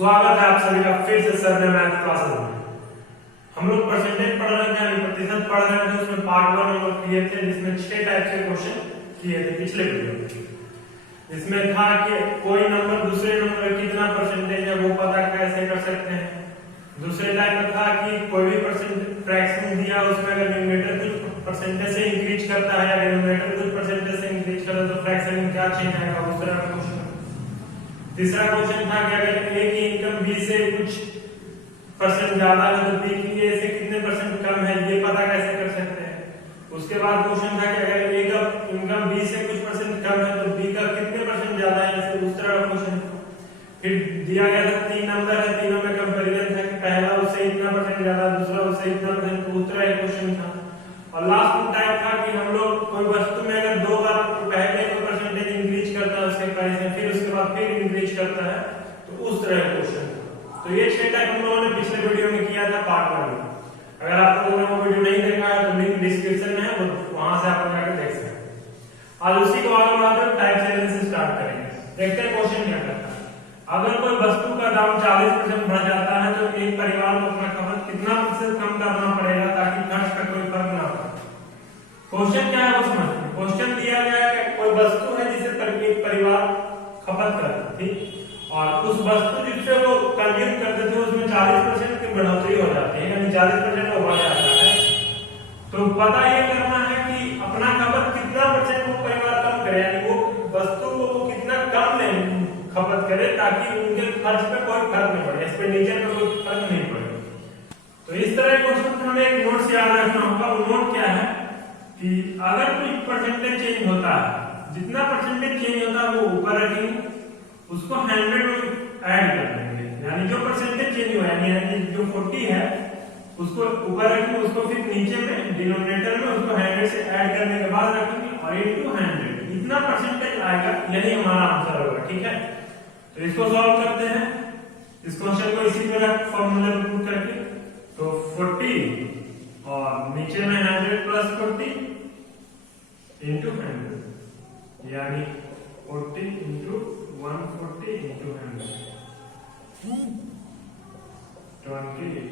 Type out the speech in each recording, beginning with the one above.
स्वागत है आप सभी का फिर से सर ने मैथ क्लासेस में। हम लोग परसेंटेज पढ़ रहे थे, यानी प्रतिशत पढ़ रहे थे। उसमें पार्ट 1 हम लोग किए थे, जिसमें 6 टाइप के क्वेश्चन किए थे पिछले वीडियो में। इसमें था कि कोई नंबर दूसरे नंबर का कितना परसेंटेज है वो पता कैसे कर सकते हैं। दूसरे टाइप में था कि कोई भी फ्रैक्शन दिया, उसमें अगर न्यूमरेटर कुछ परसेंटेज से इंक्रीज करता है या डिनोमिनेटर कुछ परसेंटेज से इंक्रीज करता है तो फ्रैक्शन में क्या चेंज आएगा, उस तरह का क्वेश्चन। तीसरा क्वेश्चन था कि अगर ए की इनकम बी से कुछ परसेंट ज्यादा है तो बी की ए से कितने परसेंट कम है, ये पता कैसे कर सकते हैं। उसके बाद क्वेश्चन था कि अगर ए का इनकम बी से कुछ परसेंट कम है तो बी का कितने परसेंट ज्यादा है, जैसे उस तरह का क्वेश्चन। फिर दिया गया था 3 नंबर है, तीनों में कंपैरिजन था कि पहला उससे इतना परसेंट ज्यादा, दूसरा उससे इतना परसेंट, तो उस तरह का क्वेश्चन था। और लास्ट टाइप था कि हम लोग कोई वस्तु में अगर 2 बार पहले तो परसेंटेज इंक्रीज करता है उसके प्राइस में, फिर उसके बाद फिर इंक्रीज करता है, तो उस तरह का क्वेश्चन था। तो ये 6 टाइप हम लोगों ने पिछले वीडियो में किया था पार्ट 1 में। अगर आप लोगों ने वो वीडियो नहीं देखा है तो लिंक डिस्क्रिप्शन में है, वहां से आप जाकर देख सकते हैं। आज उसी को आगे बढ़ाकर टाइप 7 से स्टार्ट करेंगे। देखते हैं क्वेश्चन क्या करता है। अगर कोई वस्तु का दाम 40% बढ़ जाता है तो एक परिवार को अपना खपत कितना प्रतिशत कम करना पड़ेगा ताकि खर्च का कोई फर्क ना पड़े। क्वेश्चन क्या है वो समझते हैं। क्वेश्चन दिया गया है कि कोई वस्तु है जिसे एक परिवार खपत करता है, ठीक, और उस वस्तु जिससे वो कंज्यूम करते थे उसमें 40% की बढ़ोतरी हो जाती है, यानी 40% वो बढ़ जाता है। तो पता ये करना है कि अपना खपत कितना परसेंट वो परिवार कम करे, यानी वो वस्तु को वो कितना कम खपत करे ताकि उनके खर्च पे कोई फर्क नहीं पड़े, एक्सपेंडिचर पे कोई फर्क नहीं पड़े। तो इस तरह के क्वेश्चन हमें एक नोट से याद रखना होगा। वो नोट क्या है कि अगर कोई परसेंटेज चेंज होता है, जितना परसेंटेज चेंज होता है वो ऊपर रखेंगे, उसको 100 में ऐड कर देंगे, यानी जो परसेंटेज चेंज हुआ यानी जो 40 है उसको ऊपर रखेंगे, उसको फिर नीचे में डिनोमिनेटर में उसको 100 से ऐड करने के बाद रखेंगे और इनटू 100 इतना परसेंटेज आएगा, यही हमारा आंसर होगा, ठीक है। तो इसको सॉल्व करते हैं, इस क्वेश्चन को इसी तरह फॉर्मूला में पुट करके। तो 40 और नीचे में 100 प्लस 40 इंटू 100, यानी 40 इंटू 140 इंटू 100 27,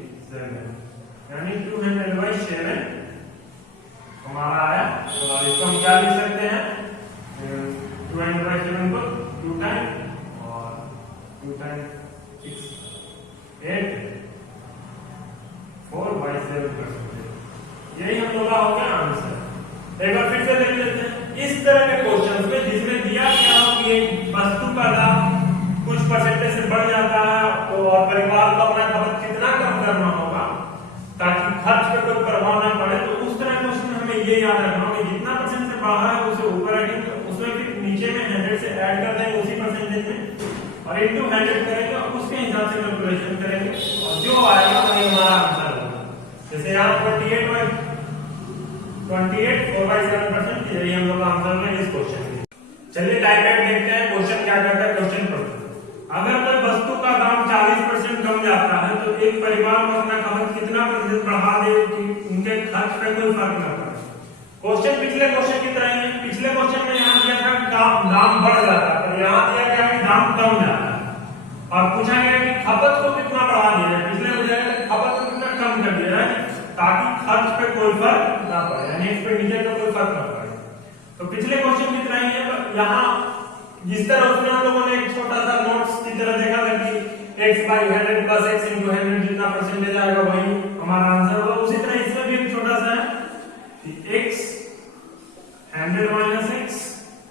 यानी 200/7 हमारा आया। और इसको हम क्या लिख सकते हैं, 200/7 को 2 टाइम और 2 टाइम 6 8 4/7 कर सकते हैं। यही हम लोग का हो गया आंसर। एक बार फिर से देख लेते हैं। इस तरह के क्वेश्चंस में जिसमें दिया गया हो कि एक वस्तु का दाम कुछ परसेंटेज से बढ़ जाता है तो और परिवार को अपना खपत कितना कम करना होगा ताकि खर्च पे कोई प्रभाव ना पड़े, तो उस तरह क्वेश्चन हमें ये याद रखना होगा कि जितना परसेंट से बाहर है उसे ऊपर रखेंगे, उसमें फिर नीचे में 100 से ऐड कर देंगे उसी परसेंटेज में और इनटू 100 करेंगे और उसके हिसाब से कैलकुलेशन करेंगे और जो आएगा वही हमारा आंसर होगा। जैसे यहाँ 28 4/7%, यही हम लोग आंसर में इस क्वेश्चन में। चलिए टाइप देखते हैं क्वेश्चन क्या करता है। क्वेश्चन पर अगर कोई वस्तु का दाम 40% कम जाता है तो एक परिवार को अपना खपत कितना प्रतिशत बढ़ा दे कि उनके खर्च पे कोई फर्क न पड़े। क्वेश्चन पिछले क्वेश्चन की तरह ही है। पिछले क्वेश्चन में यहाँ दिया था दाम बढ़ जाता है, तो यहाँ दिया गया कि दाम कम जाता है और पूछा गया कि खपत को कितना बढ़ा दिया जाए। पिछले को जाएगा खपत को कितना कम कर दिया जाए ताकि खर्च पे कोई फर्क ना पड़े, यानी एक्सपेंडिचर पे कोई फर्क ना पड़े। तो पिछले क्वेश्चन की तरह ही है, पर यहाँ जिस तरह उसमें हम लोगों ने एक छोटा सा नोट्स की तरह देखा था कि x/100 प्लस x इंटू 100 जितना परसेंटेज आएगा वही हमारा आंसर होगा, उसी तरह इसमें भी एक छोटा सा है कि x 100 minus x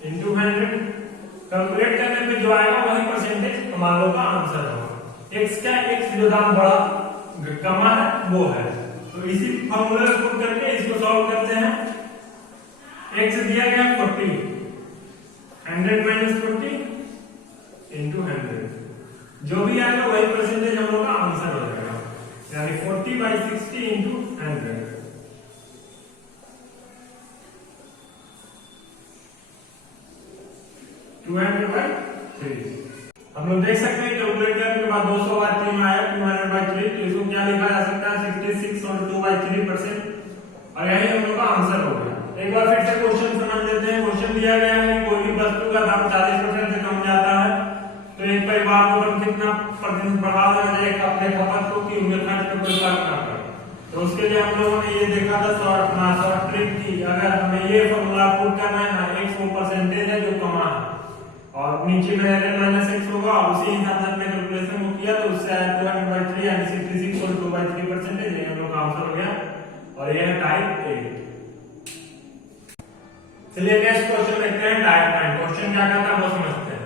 into 100 calculate करने पे जो आएगा वही परसेंटेज हमारा लोग का आंसर होगा। x क्या, x जो दाम बड़ा कमा है वो है, तो इसी फॉर्मूला में पुट करके इसको सॉल्व करते हैं। x दिया गया 40, 100 माइनस 40 इंटू 100, जो भी आएगा वही परसेंटेज हम लोग का आंसर हो जाएगा, यानी 40/60 इंटू 100, हम लोग देख सकते हैं कैलकुलेट करने के बाद 200/3 में आया 200/3, तो इसको क्या लिखा जा सकता है 66 और 2/3%, और यही हम लोग का आंसर हो गया। एक बार फिर से क्वेश्चन समझ लेते हैं। क्वेश्चन दिया गया है कोई भी वस्तु का दाम 40% से कम जाता है तो एक परिवार को कितना प्रतिशत बढ़ा देना अपने खपत को कि उनके खर्च पे कोई फर्क ना पड़े। तो उसके लिए हम लोगों ने ये देखा था शॉर्ट ट्रिक की, अगर हमें ये फॉर्मूला पुट करना है ना, x वो परसेंटेज है जो कमा है और नीचे में -x होगा, और उसी हिसाब से हमने कैलकुलेशन को किया तो उससे आया 200/3 यानी 66.2/3% ये हम लोग का आंसर हो गया और ये है टाइप ए। चलिए नेक्स्ट क्वेश्चन देखते हैं टाइप 9। क्वेश्चन क्या कहता है वो समझते हैं।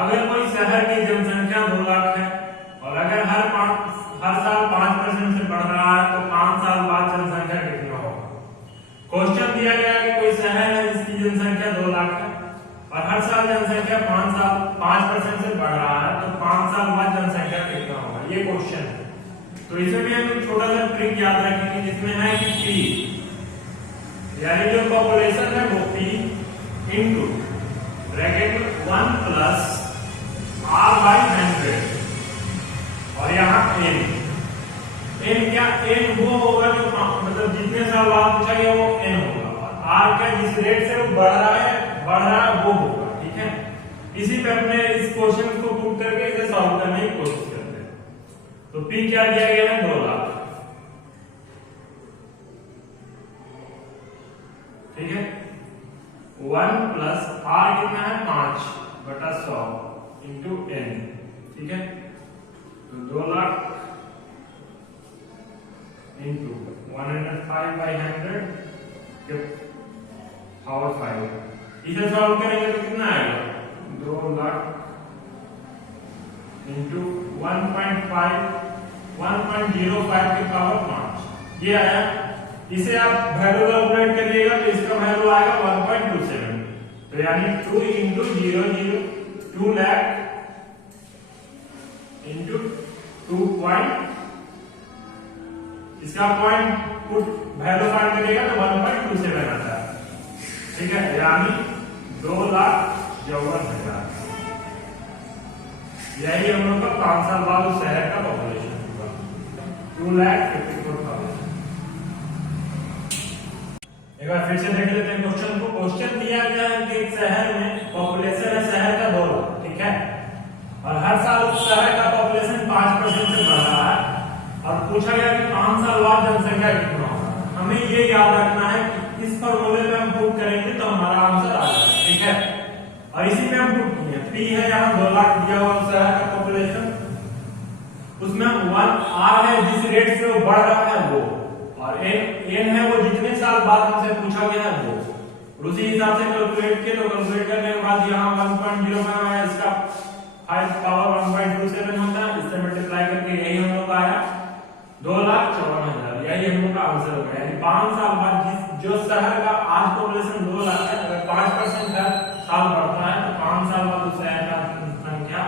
अगर कोई शहर की जनसंख्या 2 लाख है और अगर हर साल 5% से बढ़ रहा है तो 5 साल बाद जनसंख्या कितना होगा। क्वेश्चन दिया गया कि कोई शहर है जिसकी जनसंख्या 2 लाख है और हर साल जनसंख्या 5% से बढ़ रहा है तो 5 साल बाद जनसंख्या कितना होगा, ये क्वेश्चन है। तो इसमें भी हम एक छोटा सा ट्रिक याद रखेंगे जिसमें है कि P यानी जो पॉपुलेशन है वो P इंटू ब्रैकेट में 1 प्लस R/100 और यहाँ n क्या n वो होगा जो मतलब जितने साल बाद पूछा गया वो n होगा और r क्या जिस रेट से वो बढ़ रहा है वो होगा, ठीक है। इसी पे अपने इस क्वेश्चन को पुट करके इसे सॉल्व करने की कोशिश करते हैं। तो p क्या दिया गया है 2 लाख, ठीक है। 1 प्लस r कितना है 5/100 इंटू n, ठीक है। तो 2 लाख इंटू 105/100 पावर 5, इसे सॉल्व करेंगे तो कितना आएगा 2 लाख इंटू 1.05 की पावर 5, ये आया। इसे आप वैल्यू कैलकुलेट करिएगा तो इसका वैल्यू आएगा 1.27, तो यानी 2 इंटू 0 2 लाख इंटू 2 पॉइंट, इसका पॉइंट पुट वैल्यू फाइंड करेगा तो 1.27 आता है, ठीक है। यानी 2,52,000, यही हम लोग का 5 साल बाद उस शहर का पॉपुलेशन होगा 2,54,000। एक बार फिर से देख लेते हैं क्वेश्चन को। क्वेश्चन दिया गया है कि एक शहर में पॉपुलेशन है शहर का 2 लाख, ठीक है, और हर साल उस शहर का पॉपुलेशन 5% से बढ़ रहा है और पूछा गया कि 5 साल बाद जनसंख्या कितना होगा। हमें ये याद रखना है कि इस फॉर्मूले में हम पुट करेंगे तो हमारा आंसर आ जाएगा, ठीक है। और इसी में हम पुट किए P है यहाँ 2 लाख दिया हुआ शहर का पॉपुलेशन, उसमें 1 R है जिस रेट से वो बढ़ रहा है वो, और n है वो जितने साल बाद हमसे पूछा गया है वो, और उसी हिसाब से कैलकुलेट किए। तो कैलकुलेट करने के बाद यहाँ 1.0 है, इसका 5 पावर 1.27 होता है, इससे मल्टीप्लाई करके यही हम लोग का आया 2,54,000, यही हम लोग का आंसर होगा। यानी 5 साल बाद जो शहर का आज पॉपुलेशन 2 लाख है, अगर 5% हर साल बढ़ता है तो 5 साल बाद उस शहर का संख्या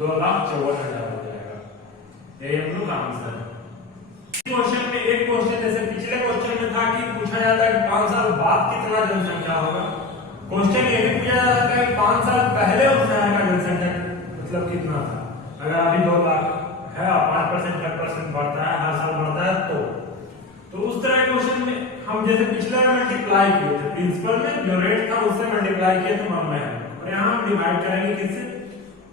2,54,000 हो जाएगा, यही हम लोग का आंसर है। क्वेश्चन में एक क्वेश्चन जैसे पिछले क्वेश्चन में था कि पूछा जाता है कि 5 साल बाद कितना जनसंख्या होगा, क्वेश्चन ये भी पूछा जाता है कि 5 साल पहले उस शहर का जनसंख्या मतलब कितना था। अगर अभी 2 लाख है और 5% 10% बढ़ता है, हर साल बढ़ता है, तो उस तरह के क्वेश्चन में हम जैसे पिछले में मल्टीप्लाई किए थे, प्रिंसिपल में जो रेट था उससे मल्टीप्लाई किए थे मान में, और यहाँ हम डिवाइड करेंगे किससे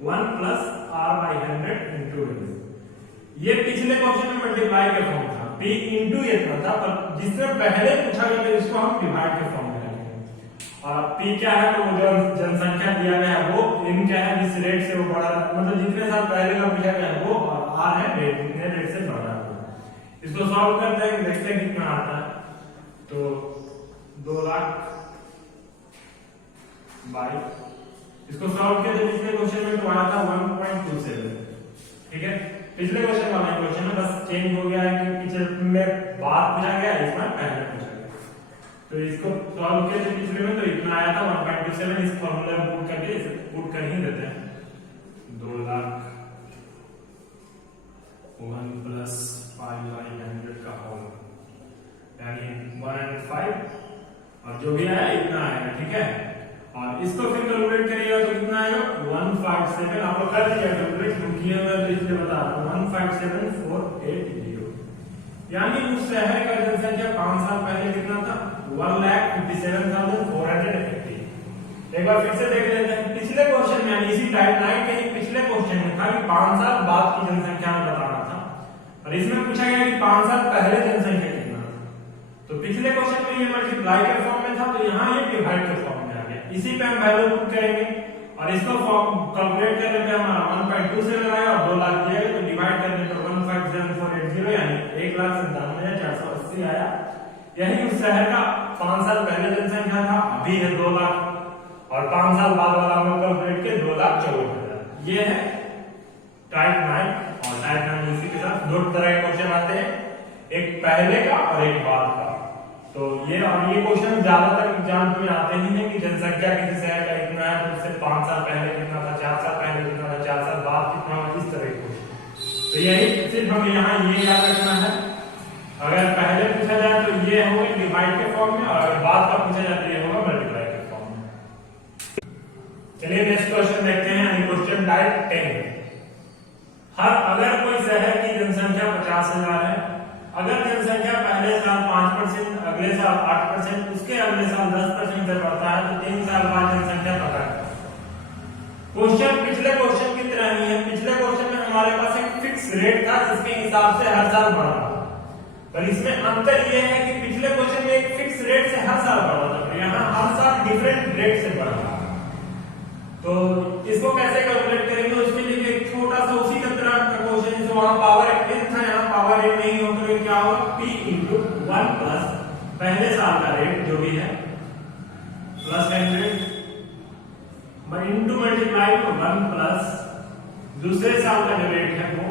1 प्लस R/100 इंटू n। ये पिछले क्वेश्चन में मल्टीप्लाई के फॉर्म था, P इंटू ये था, पर जिससे पहले पूछा गया था इसको हम डिवाइड के फॉर्म में करेंगे। और P क्या है तो वो जो जनसंख्या दिया गया है वो, n क्या है जिस रेट से वो बढ़ा मतलब जितने साल पहले का पूछा गया है वो, और R है रेट जितने रेट से बढ़ रहा है। इसको सॉल्व करते हैं, देखते हैं कितना आता है। तो 2 लाख बाई, इसको सॉल्व किया तो पिछले क्वेश्चन में तो आया था 1.27, ठीक है। पिछले क्वेश्चन वाला क्वेश्चन में बस चेंज हो गया है कि पिछले में बाद पूछा गया, इसमें पहले पूछा गया। तो इसको सॉल्व किया तो पिछले में तो इतना आया था 1.27, इस फॉर्मूला में पुट करके इसे पुट कर ही देते हैं। 2 लाख 1 प्लस 5/100 का होल यानी 105, और जो भी आया इतना आएगा, ठीक है। और इसको फिर कैलकुलेट करिएगा तो कितना आएगा 157, आप लोग कर दीजिए कैलकुलेट, हम किए हुए तो इसलिए बता रहा हूं 157,480, यानी उस शहर का जनसंख्या 5 साल पहले कितना था 1,57,480, एक बार फिर से देख लेते हैं। पिछले क्वेश्चन में इसी टाइप 9 के ही पिछले क्वेश्चन में था कि 5 साल बाद की जनसंख्या में बताना था, और इसमें पूछा गया कि 5 साल पहले जनसंख्या कितना था। तो पिछले क्वेश्चन में ये मल्टीप्लाई के फॉर्म में था, तो यहाँ ये डिवाइड के फॉर्म में आ गया। इसी पे हम वैल्यू पुट करेंगे और इसको कैलकुलेट करने पे हमारा 1.2 से लगाया और 2 लाख दिया गया, तो डिवाइड करने पे 157,480 यानी 1,97,480 आया। यही उस शहर का 5 साल पहले जनसंख्या था, अभी है 2 लाख, और 5 साल बाद वाला हम लोग कैलकुलेट के 2,54,000। ये है टाइप 9। और टाइप 9 इसी के साथ 2 तरह के क्वेश्चन आते हैं, एक पहले का और एक बाद का। तो ये क्वेश्चन ज्यादातर एग्जाम में आते ही हैं कि जनसंख्या किसी शहर का इतना है, तो उससे 5 साल पहले कितना था, 4 साल पहले कितना था, 4 साल बाद कितना था, इस तरह के क्वेश्चन। तो यही सिर्फ हमें यहाँ ये याद रखना है, अगर पहले पूछा जाए तो ये होगा डिवाइड के फॉर्म में, और अगर बाद का पूछा जाए तो ये होगा मल्टीप्लाई के फॉर्म में। चलिए नेक्स्ट क्वेश्चन देखते हैं, क्वेश्चन टाइप 10। अगर कोई शहर की जनसंख्या 50,000 है, अगर जनसंख्या पहले साल 5%, अगले साल 8%, उसके अगले साल 10% से बढ़ता है, तो 3 साल बाद जनसंख्या पता करें। क्वेश्चन पिछले क्वेश्चन की तरह ही है। पिछले क्वेश्चन में हमारे पास एक फिक्स रेट था जिसके हिसाब से हर साल बढ़ रहा था, पर इसमें अंतर यह है कि पिछले क्वेश्चन में एक फिक्स रेट से हर साल बढ़ रहा था, यहाँ हर साल डिफरेंट रेट से बढ़ रहा है। तो इसको कैसे कैलकुलेट करेंगे, उसके लिए एक छोटा सा उसी का तरह का क्वेश्चन, जैसे वहां पावर n था, यहाँ पावर n नहीं होगा, तो क्या होगा p × 1 प्लस पहले साल का रेट जो भी है प्लस 100 इंटू मल्टीप्लाई 1 प्लस दूसरे साल का जो रेट है वो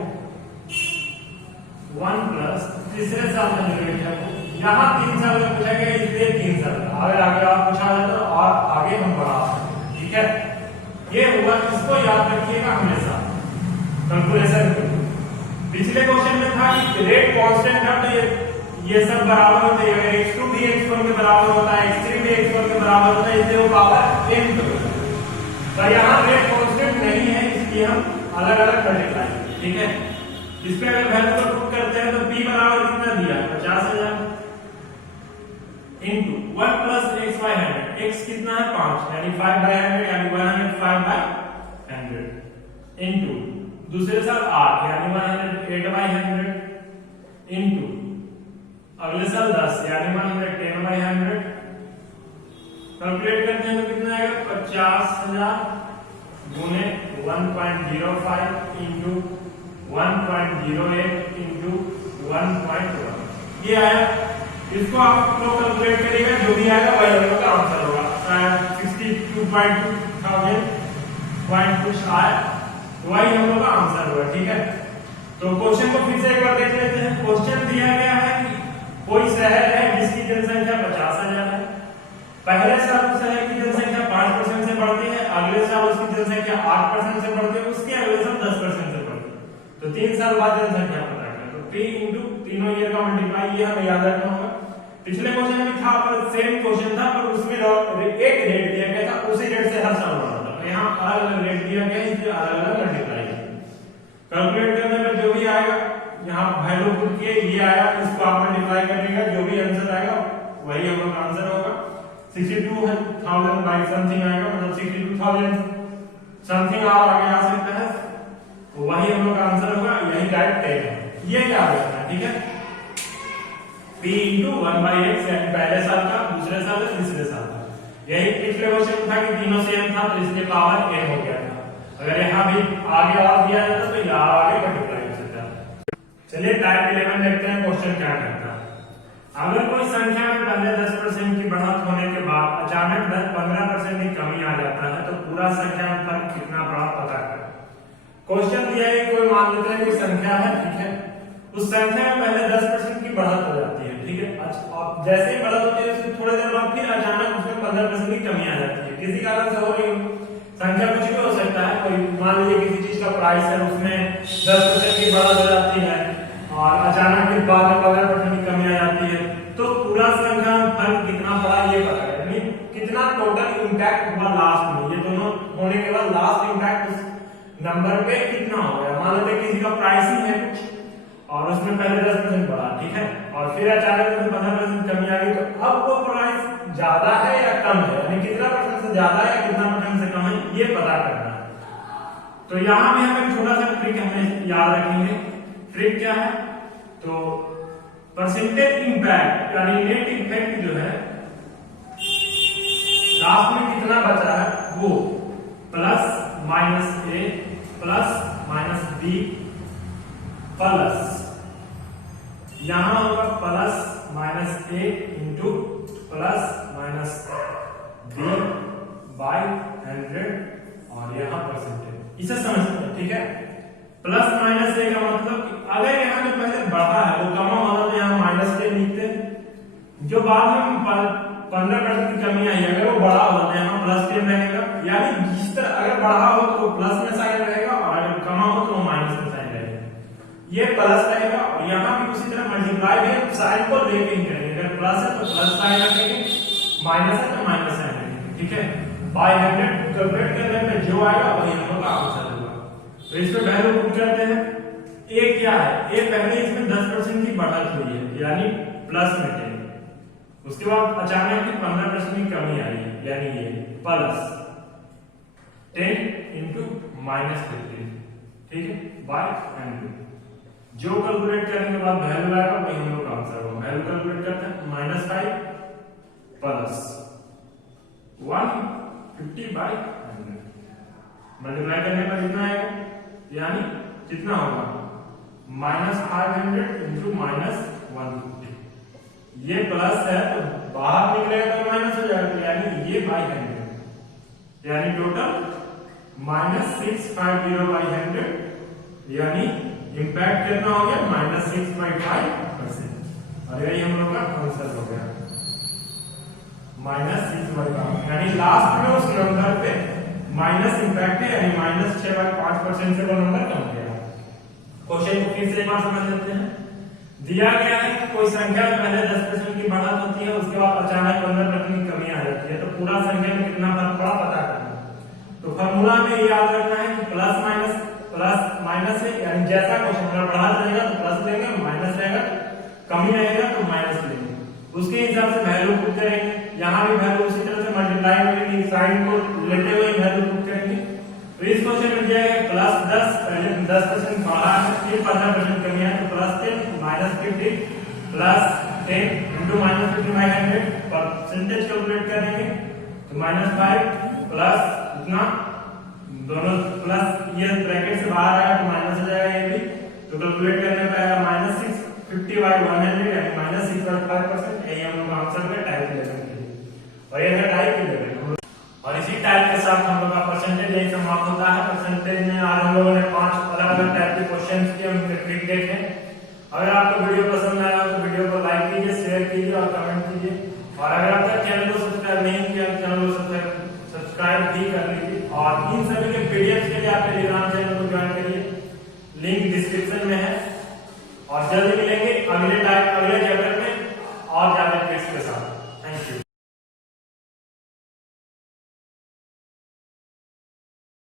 1 प्लस तीसरे साल का जो रेट है वो, यहाँ 3 साल का पूछा गया इसलिए 3 साल। अगर आगे आप पूछा जाए तो और आगे हम बढ़ा सकते हैं, ठीक है। ये हुआ, इसको याद रखिएगा हमेशा कैलकुलेशन। पिछले क्वेश्चन में था कि रेट कांस्टेंट है, तो ये सब बराबर होते हैं, अगर x2 भी x1 के बराबर होता है, x3 भी x1 के बराबर होता है, इसलिए वो पावर n होता है। तो यहाँ रेट कांस्टेंट नहीं है, इसलिए हम अलग अलग मल्टीप्लाई, ठीक है। इस पे अगर वैल्यू को पुट करते हैं तो p बराबर कितना दिया 50,000 into 1 plus x by 100, x कितना है 5 यानी 5/100 यानी 105/100 इंटू दूसरे साल 8 यानी 108/100 इंटू अगले साल 10 यानी 110/100। कैलकुलेट करते हैं तो कितना आएगा 50,000 गुने 1.05 इंटू 1.08 इंटू 1.1 ये आया। इसको आप लोग कैलकुलेट करिएगा, जो भी आएगा वही हम लोग का आंसर होगा। 62,000 पॉइंट कुछ आया, वही हम लोग का आंसर होगा, ठीक है। तो क्वेश्चन को फिर से एक बार देख लेते हैं। क्वेश्चन दिया गया है कि कोई शहर है जिसकी जनसंख्या 50,000 है, पहले साल उस शहर की जनसंख्या 5% से बढ़ती है, अगले साल उसकी जनसंख्या 8% से बढ़ती है, उसके अगले साल 10% से बढ़ती है, तो 3 साल बाद जनसंख्या पता करें। तो p इंटू तीनों ईयर का मल्टीप्लाई, ये हमें याद रखना होगा। पिछले क्वेश्चन में था पर सेम क्वेश्चन था, पर उसमें एक रेट दिया गया था, उसी रेट से हर साल बढ़ा था। यहाँ अलग अलग रेट दिया गया, इसलिए अलग अलग मल्टीप्लाई कैलकुलेट करने में जो भी आएगा, यहाँ वैल्यू पुट किए, ये आया, इसको आप मल्टीप्लाई करिएगा, जो भी आंसर आएगा वही हम लोग का आंसर होगा। 62,000 बाई समथिंग आएगा, मतलब 62,000 समथिंग और आगे आ सकता है, तो वही हम लोग का आंसर होगा। यही टाइप 10 है, ये याद रखना है, ठीक है। p इंटू 1/x यानी पहले साल का, दूसरे साल का, तीसरे साल का। यही पिछले क्वेश्चन था कि तीनों सेम था, तो इसलिए पावर n हो गया था। अगर यहाँ भी आगे और दिया जाता तो यहाँ आगे मल्टीप्लाई हो सकता है। चलिए टाइप 11 देखते हैं क्वेश्चन क्या कहता है। अगर कोई संख्या में पहले 10% की बढ़त होने के बाद अचानक 15% की कमी आ जाता है, तो पूरा संख्या में फर्क कितना पड़ा पता करें। क्वेश्चन दिया है, कोई मान लेते हैं कोई संख्या है, ठीक है, उस संख्या में पहले 10% की बढ़त हो जाती है, ठीक है। अच्छा, अब जैसे ही बढ़त होती है उसके थोड़ी देर बाद फिर अचानक उसमें 15% की कमी आ जाती है, किसी कारण से हो रही संख्या कुछ भी हो सकता है। कोई मान लीजिए किसी चीज का प्राइस है, उसमें 10% की बढ़त हो जाती है और अचानक फिर बाद में 15% की कमी आ जाती है, तो पूरा संख्या में फर्क कितना पड़ा ये पता है, यानी कितना टोटल इंपैक्ट हुआ लास्ट में। ये दोनों होने के बाद लास्ट इंपैक्ट उस नंबर पे कितना हो गया। मान लेते किसी का प्राइस ही है कुछ और उसमें पहले 10% बढ़ा, ठीक है, और फिर अचानक उसमें 15% कमी आ गई, तो अब वो प्राइस ज्यादा है या कम है, यानी कितना परसेंट से ज्यादा है कितना परसेंट से कम है, ये पता करना है। तो यहाँ भी हमें छोटा सा ट्रिक हमें याद रखेंगे। ट्रिक क्या है, तो परसेंटेज इंपैक्ट यानी नेट इफेक्ट जो है लास्ट में कितना बचा है वो plus minus A plus minus B plus यहां होगा plus minus A into plus minus B by 100 और यहां परसेंटेज, इसे समझते हैं, ठीक है। प्लस माइनस ए का मतलब कि अगर यहाँ में पहले बढ़ा है वो कमा होगा तो यहाँ माइनस ए लिखते हैं, जो बाद में 15% की कमी आई अगर वो बड़ा होगा तो यहाँ प्लस टेन रहेगा, यानी जिस तरह अगर बढ़ा हो तो प्लस में साइन रहेगा और अगर कमा हो तो माइनस में साइन रहेगा, ये प्लस रहेगा। और यहाँ भी उसी तरह मल्टीप्लाई भी साइन को लेके ही करेंगे, अगर प्लस है तो प्लस साइन रखेंगे, माइनस है तो माइनस साइन रखेंगे, ठीक है। बाय 100 कैलकुलेट करने पे जो आएगा वही हम लोग का आंसर होगा। तो इसमें वैल्यू पुट करते हैं। ए क्या है, ए पहले इसमें 10% की बढ़त हुई है यानी प्लस में 10, उसके बाद अचानक ही 15% की कमी आई है यानी ये प्लस 10 इंटू माइनस 15, ठीक है, बाय 100। जो कैलकुलेट करने के बाद वैल्यू आएगा वही हम लोग का आंसर होगा। वैल्यू कैलकुलेट करते हैं, -5 प्लस 150 बाय 100 मल्टीप्लाई करने पर कितना आएगा, यानी कितना होगा -500 इंटू -150, ये प्लस है तो बाहर निकलेगा तो माइनस हो जाएगा, यानी ये बाय 100, यानी टोटल -650 बाय 100, यानी इंपैक्ट कितना हो गया -6.5%, और यही हम लोग का आंसर हो गया -6.5, यानी लास्ट में उस नंबर पे माइनस इंपैक्ट है यानी -6.5% से वो नंबर कम गया। क्वेश्चन को फिर से एक बार समझ लेते हैं। दिया गया है कि कोई संख्या में पहले 10% की बढ़त होती है, उसके बाद अचानक 15% की कमी आ जाती है, तो पूरा संख्या में कितना फर्क पड़ा पता करना है। तो फार्मूला में ये याद रखना है कि प्लस माइनस है, यानी जैसा क्वेश्चन में बढ़त रहेगा तो प्लस लेंगे, माइनस रहेगा कमी रहेगा तो माइनस लेंगे, उसके हिसाब से वैल्यू पुट करेंगे। यहाँ भी वैल्यू उसी तरह से मल्टीप्लाई होगी, साइन को लेते हुए वैल्यू पुट करेंगे। तो इस क्वेश्चन में दिया गया +10 पहले 10% बढ़ा है, फिर 15% कमी है तो +10 -50 plus 10 into -50 by 100 percentage calculate करेंगे तो -5 प्लस इतना दोनों प्लस ये ब्रैकेट से बाहर आएगा तो माइनस हो जाएगा ये भी, तो कैलकुलेट करने पे आएगा -650 बाय 100 यानी -6.5%, यही हम लोग का आंसर है टाइप लेवल के लिए, और ये है टाइप लेवल। और इसी टाइप के साथ हम लोग का परसेंटेज यही समाप्त होता है। परसेंटेज में आज हम लोगों ने 5 अलग-अलग टाइप के क्वेश्चंस किए, उनके ट्रिक देखे। अगर आपको वीडियो पसंद आया तो वीडियो को लाइक कीजिए, शेयर कीजिए और कमेंट कीजिए, और अगर आप तक चैनल को सब्सक्राइब नहीं किया तो चैनल को सब्सक्राइब भी कर लीजिए, और इन सभी के पीडीएफ के लिए आप टेलीग्राम चैनल को ज्वाइन करिए, लिंक डिस्क्रिप्शन में है। और जल्दी मिलेंगे अगले चैप्टर में और ज्यादा ट्रिक्स के साथ। Thank you.